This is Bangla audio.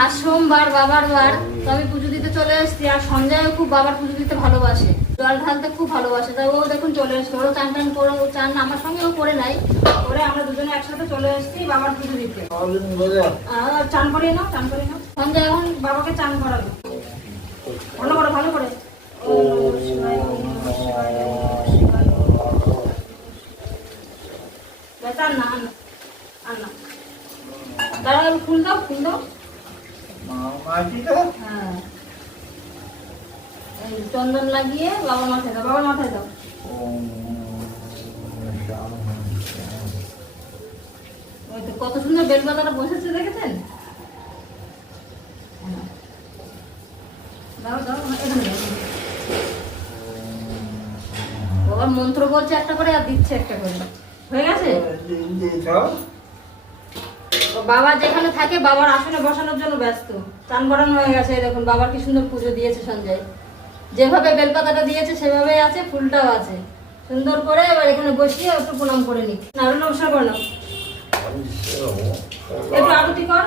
আজ সোমবার বাবার বার, তো আমি পুজো দিতে চলে এসেছি। আর সঞ্জয়ও খুব বাবার পুজো দিতে ভালোবাসে, জল ঢালতে খুব ভালোবাসে। তাই ও দেখুন চলে এসছে, ওরও চান টান করে, ও চান আমার সঙ্গেও করে নাই, করে আমরা দুজনে একসাথে চলে এসেছি বাবার পুজো দিতে। চান করিয়ে নাও, চান করিয়ে নাও। সঞ্জয় এখন বাবাকে চান করাবে, ভালো করে ভালো করে। আর না আর না, দাঁড়া, ফুল দাও, ফুল দাও। হ্যাঁ, এই চন্দন লাগিয়ে বাবার মাথায় দাও, বাবার মাথায় দাও। ওই তো কত সুন্দর বেলপাতাটা বসেছে, দেখেছেন? দাও দাও, এখানে দাও। বাবার মন্ত্র বলছে একটা করে আর দিচ্ছে একটা করে। হয়ে গেছে? বাবা যেখানে থাকে বাবার আসনে বসানোর জন্য ব্যস্ত। চান করানো হয়ে গেছে, দেখুন বাবার কি সুন্দর পুজো দিয়েছে সঞ্জয়। যেভাবে বেলপাতাটা দিয়েছে সেভাবেই আছে, ফুলটাও আছে সুন্দর করে। এবার এখানে বসিয়ে একটু প্রণাম করে নি, নমস্কার করে নাও, একটু আরতি কর।